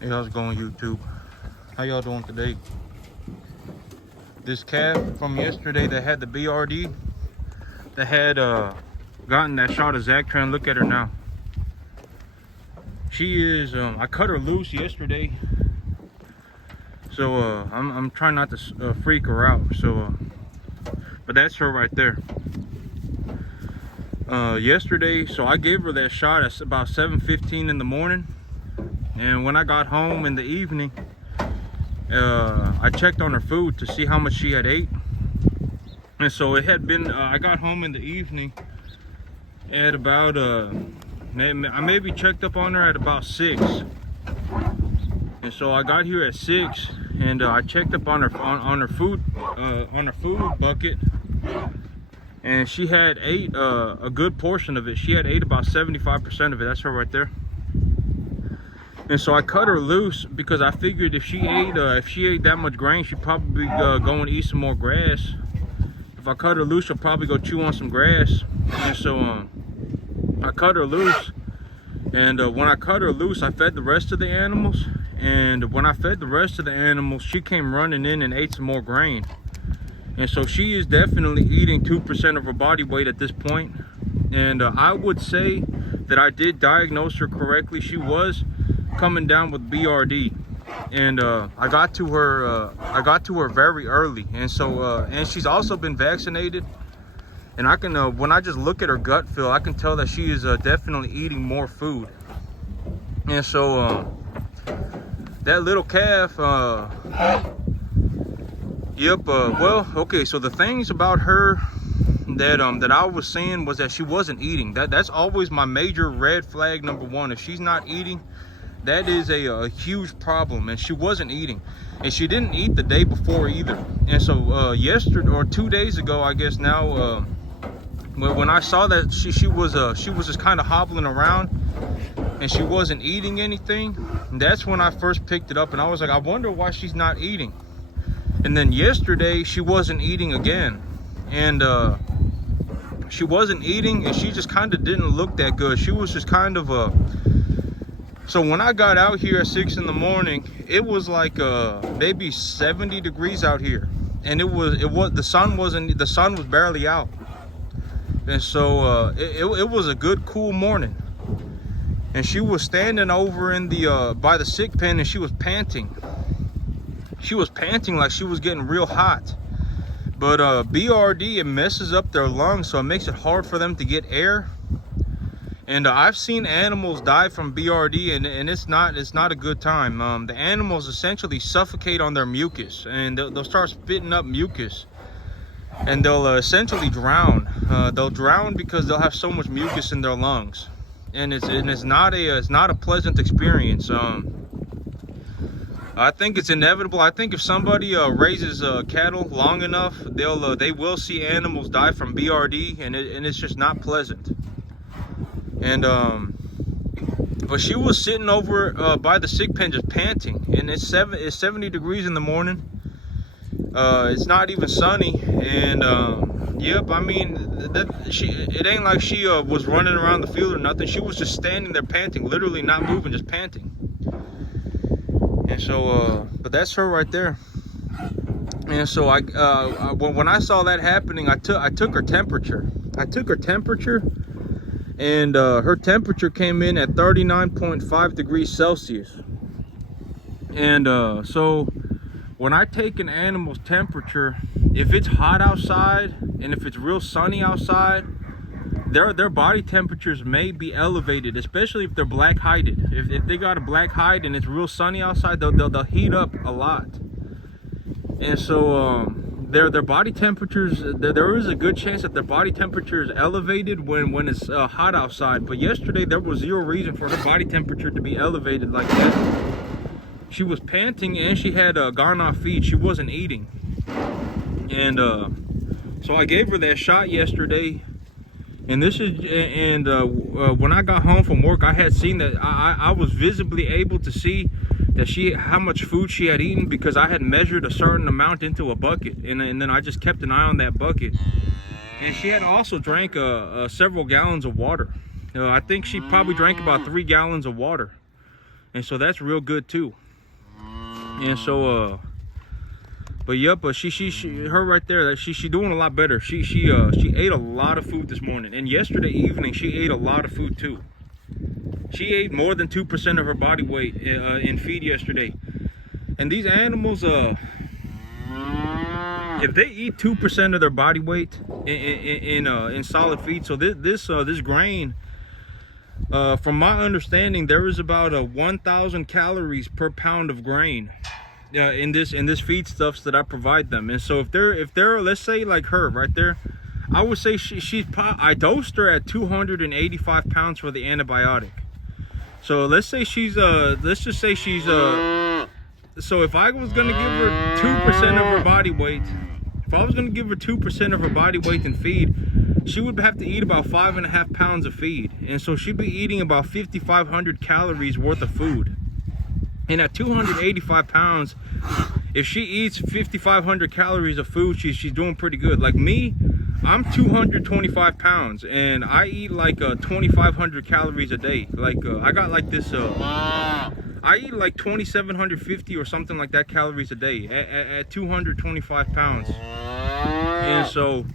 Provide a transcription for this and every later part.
Hey, how's it going, YouTube? How y'all doing today? This calf from yesterday that had the BRD, that had gotten that shot of Zactran. Look at her now. She is, I cut her loose yesterday, so I'm trying not to freak her out. So, but that's her right there. Yesterday, so I gave her that shot at about 7:15 in the morning, and when I got home in the evening, I checked on her food to see how much she had ate. And so it had been, I got home in the evening at about, I maybe checked up on her at about 6. And so I got here at 6, and I checked up on her on her food bucket, and she had ate a good portion of it. She had ate about 75% of it. That's her right there. And so I cut her loose because I figured if she ate that much grain, she'd probably go and eat some more grass. If I cut her loose, she'll probably go chew on some grass. And so I cut her loose, and when I cut her loose, I fed the rest of the animals. And when I fed the rest of the animals, she came running in and ate some more grain. And so she is definitely eating 2% of her body weight at this point. And I would say that I did diagnose her correctly. She was coming down with BRD, and I got to her very early. And so and she's also been vaccinated, and I can when I just look at her gut feel, I can tell that she is definitely eating more food. And so that little calf, well, okay, so the things about her that I was seeing was that she wasn't eating. That's always my major red flag number one. If she's not eating, that is a huge problem. And she wasn't eating, and she didn't eat the day before either. And so yesterday, or 2 days ago, I guess now, when I saw that she was just kind of hobbling around and she wasn't eating anything, that's when I first picked it up, and I was like, I wonder why she's not eating. And then yesterday she wasn't eating again, and she wasn't eating, and she just kind of didn't look that good. She was just kind of so when I got out here at 6 in the morning, it was like maybe 70 degrees out here, and the sun was barely out. And so it was a good cool morning. And she was standing over in the by the sick pen, and she was panting. She was panting like she was getting real hot. But BRD, it messes up their lungs, so it makes it hard for them to get air. And I've seen animals die from BRD, and it's not a good time. The animals essentially suffocate on their mucus, and they'll start spitting up mucus, and they'll essentially drown. They'll drown because they'll have so much mucus in their lungs, and it's not a pleasant experience. I think it's inevitable. I think if somebody raises cattle long enough, they will see animals die from BRD, and it's just not pleasant. And but she was sitting over by the sick pen just panting, and it's 70 degrees in the morning. It's not even sunny, and yep, I mean, it ain't like she was running around the field or nothing. She was just standing there panting, literally not moving, just panting. And so but that's her right there. And so when I saw that happening, I took her temperature. And her temperature came in at 39.5 degrees Celsius. And so when I take an animal's temperature, if it's hot outside and if it's real sunny outside, their body temperatures may be elevated, especially if they're black-hided. If they got a black hide and it's real sunny outside, they'll heat up a lot. And so their body temperatures, there is a good chance that their body temperature is elevated when it's hot outside. But yesterday there was zero reason for her body temperature to be elevated like that. She was panting, and she had gone off feed. She wasn't eating. And so I gave her that shot yesterday. And when I got home from work, I had seen that I was visibly able to see that how much food she had eaten, because I had measured a certain amount into a bucket, and then I just kept an eye on that bucket. And she had also drank several gallons of water. I think she probably drank about 3 gallons of water. And so that's real good too. And so but yep, but she her right there, that she doing a lot better. She ate a lot of food this morning, and yesterday evening she ate a lot of food too. She ate more than 2% of her body weight in feed yesterday. And these animals, if they eat 2% of their body weight in solid feed, so this grain, from my understanding, there is about 1,000 calories per pound of grain in this feedstuffs that I provide them. And so if they're let's say like her right there, I would say I dosed her at 285 pounds for the antibiotic. So let's say let's just say she's so if I was gonna give her 2% of her body weight, if I was gonna give her 2% of her body weight in feed, she would have to eat about 5.5 pounds of feed. And so she'd be eating about 5,500 calories worth of food. And at 285 pounds, if she eats 5,500 calories of food, she's doing pretty good. Like me, I'm 225 pounds and I eat like 2,500 calories a day. Like I got like this, I eat like 2,750 or something like that calories a day at 225 pounds. And so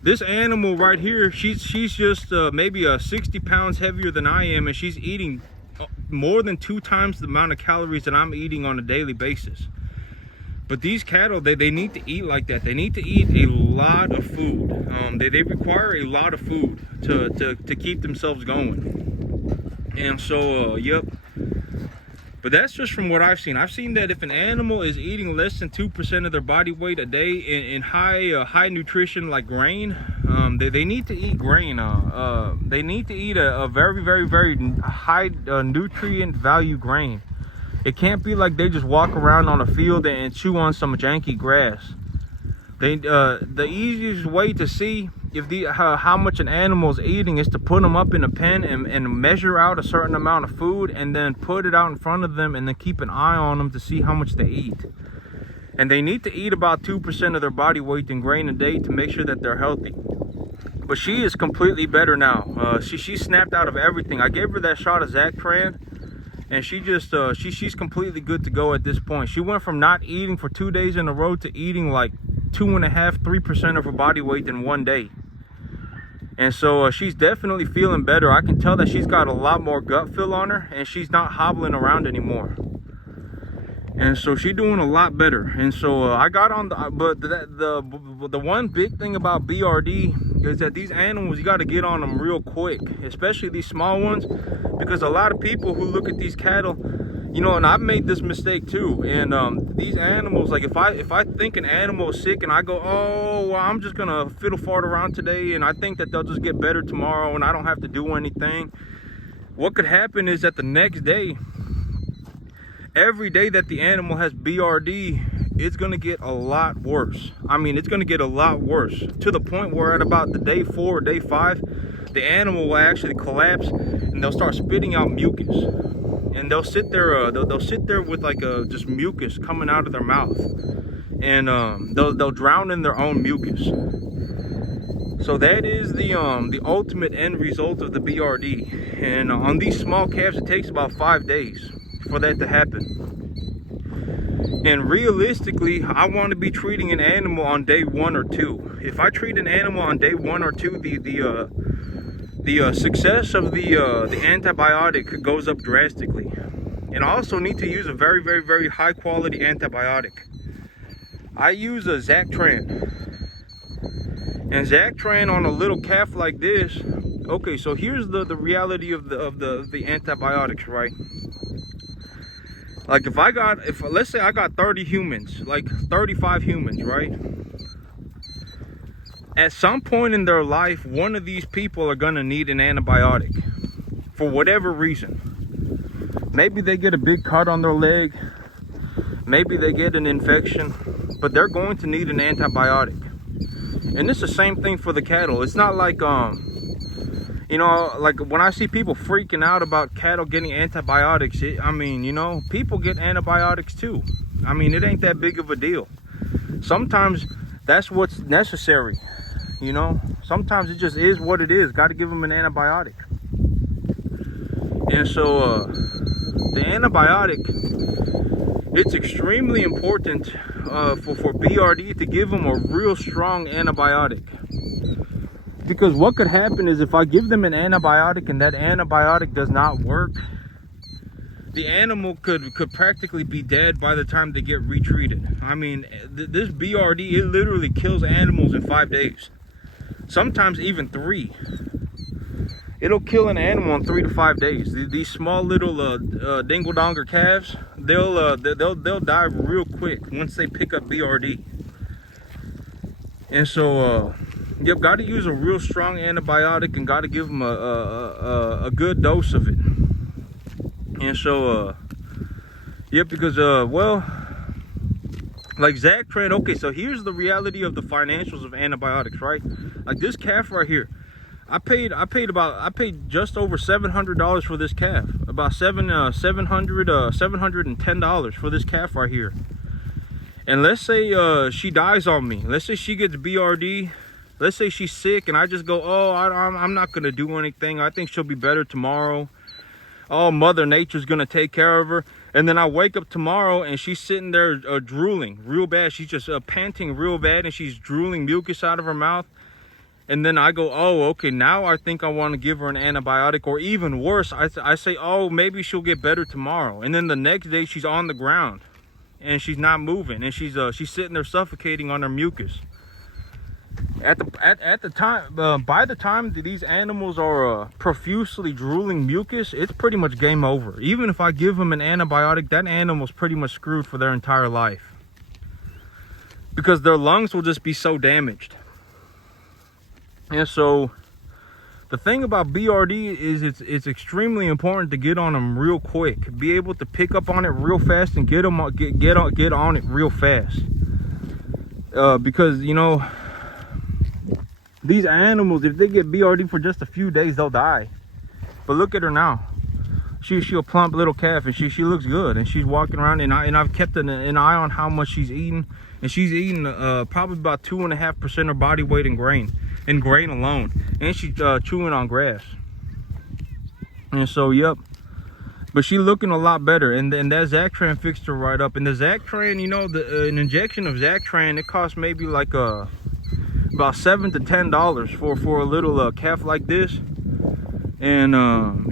this animal right here, she's just maybe 60 pounds heavier than I am, and she's eating more than 2 times the amount of calories that I'm eating on a daily basis. But these cattle, they need to eat like that. They need to eat a lot of food. They require a lot of food to keep themselves going. And so, yep. But that's just from what I've seen. I've seen that if an animal is eating less than 2% of their body weight a day in high nutrition like grain, they need to eat grain. They need to eat a very, very, very high nutrient value grain. It can't be like they just walk around on a field and chew on some janky grass. The easiest way to see if how much an animal is eating is to put them up in a pen and measure out a certain amount of food, and then put it out in front of them and then keep an eye on them to see how much they eat. And they need to eat about 2% of their body weight in grain a day to make sure that they're healthy. But she is completely better now. She snapped out of everything. I gave her that shot of Zactran, and she just she's completely good to go at this point. She went from not eating for 2 days in a row to eating like 2.5–3% of her body weight in one day. And so she's definitely feeling better. I can tell that she's got a lot more gut feel on her, and she's not hobbling around anymore. And so she's doing a lot better. And so I got on the one big thing about BRD is that these animals, you got to get on them real quick, especially these small ones, because a lot of people who look at these cattle, you know, and I've made this mistake too. And these animals, like if I think an animal is sick and I go, oh, well, I'm just gonna fiddle fart around today and I think that they'll just get better tomorrow and I don't have to do anything, what could happen is that the next day, every day that the animal has BRD, it's gonna get a lot worse. I mean, it's gonna get a lot worse, to the point where at about the day 4 or day 5, the animal will actually collapse and they'll start spitting out mucus. And they'll sit there, they'll sit there with like just mucus coming out of their mouth, and they'll drown in their own mucus. So that is the ultimate end result of the BRD. And on these small calves, it takes about 5 days for that to happen. And realistically, I want to be treating an animal on day 1 or 2. If I treat an animal on day 1 or 2, the success of the antibiotic goes up drastically. And I also need to use a very, very, very high quality antibiotic. I use a Zactran. And Zactran on a little calf like this, okay, so here's the reality of the antibiotics, right? Like if let's say I got 30 humans, like 35 humans, right? At some point in their life, one of these people are gonna need an antibiotic for whatever reason. Maybe they get a big cut on their leg, maybe they get an infection, but they're going to need an antibiotic. And it's the same thing for the cattle. It's not like you know, like when I see people freaking out about cattle getting antibiotics, I mean, you know, people get antibiotics too. I mean, it ain't that big of a deal. Sometimes that's what's necessary. You know, sometimes it just is what it is. Got to give them an antibiotic. And so the antibiotic, it's extremely important for BRD to give them a real strong antibiotic. Because what could happen is if I give them an antibiotic and that antibiotic does not work, the animal could practically be dead by the time they get retreated. I mean, this BRD, it literally kills animals in 5 days. Sometimes even 3. It'll kill an animal in 3 to 5 days. These small little dingle-donger calves, they'll die real quick once they pick up BRD. And so, yep, got to use a real strong antibiotic and got to give them a good dose of it. And so, yep, because, well, like Zactran, okay, so here's the reality of the financials of antibiotics, right? Like this calf right here, I paid just over $700 for this calf, about $710 for this calf right here. And let's say she dies on me. Let's say she gets BRD. Let's say she's sick, and I just go, oh, I'm not gonna do anything. I think she'll be better tomorrow. Oh, Mother Nature's gonna take care of her. And then I wake up tomorrow and she's sitting there drooling real bad. She's just panting real bad and she's drooling mucus out of her mouth. And then I go, oh, okay, now I think I want to give her an antibiotic. Or even worse, I say, oh, maybe she'll get better tomorrow. And then the next day she's on the ground and she's not moving and she's sitting there suffocating on her mucus. At the time, by the time that these animals are profusely drooling mucus, it's pretty much game over. Even if I give them an antibiotic, that animal's pretty much screwed for their entire life, because their lungs will just be so damaged. And so the thing about BRD is it's extremely important to get on them real quick, be able to pick up on it real fast and get on it real fast, because, you know, these animals, if they get BRD for just a few days, they'll die. But look at her now. She's a plump little calf, and she looks good, and she's walking around, and I've kept an eye on how much she's eating, and she's eating probably about 2.5% of body weight in grain alone, and she's chewing on grass. And so, yep. But she's looking a lot better, and that Zactran fixed her right up. And the Zactran, you know, an injection of Zactran, it costs maybe like about $7 to $10 for a little calf like this. And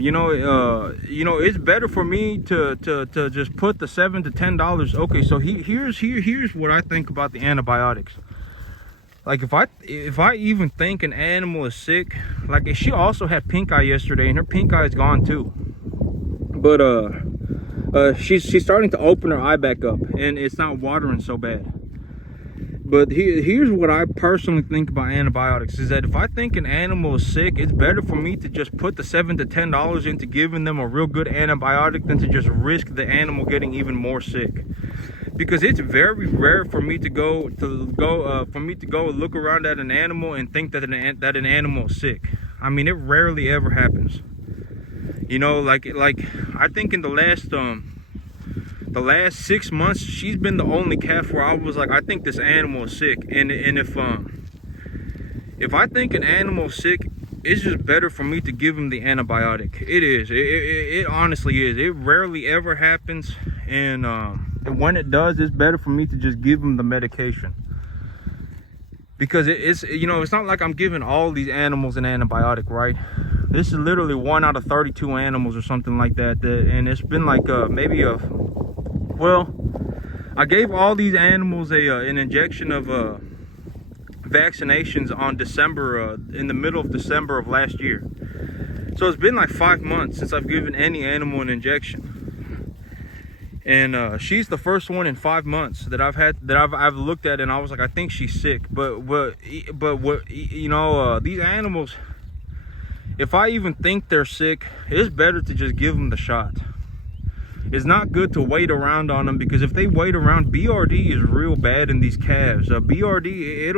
you know, it's better for me to just put the $7 to $10. Okay, so here's what I think about the antibiotics. Like if I even think an animal is sick, like she also had pink eye yesterday, and her pink eye is gone too. But she's starting to open her eye back up, and it's not watering so bad. But here's what I personally think about antibiotics, is that if I think an animal is sick, it's better for me to just put the $7 to $10 into giving them a real good antibiotic than to just risk the animal getting even more sick. Because it's very rare for me to go look around at an animal and think that an animal is sick. I mean, it rarely ever happens. You know, like I think in the last 6 months, she's been the only calf where I was like, I think this animal is sick. And if I think an animal is sick, it's just better for me to give them the antibiotic. It is. It honestly is. It rarely ever happens, and when it does, it's better for me to just give them the medication. Because it's, you know, it's not like I'm giving all these animals an antibiotic, right? This is literally 1 out of 32 animals or something like that, and it's been like well, I gave all these animals an injection of vaccinations on in the middle of December of last year. So it's been like 5 months since I've given any animal an injection. And she's the first one in 5 months that I've looked at, and I was like, I think she's sick. But what, you know, these animals, if I even think they're sick, it's better to just give them the shot. It's not good to wait around on them, because if they wait around, BRD is real bad in these calves. BRD,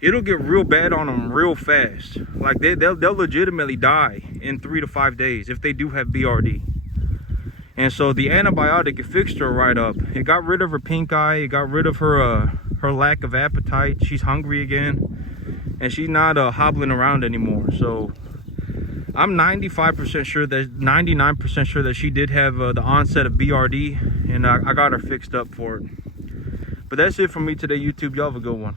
it'll get real bad on them real fast. Like they'll legitimately die in 3 to 5 days if they do have BRD. And so the antibiotic, it fixed her right up. It got rid of her pink eye. It got rid of her lack of appetite. She's hungry again, and she's not hobbling around anymore. So I'm 95% sure that 99% sure that she did have the onset of BRD, and I got her fixed up for it. But that's it for me today, YouTube. Y'all have a good one.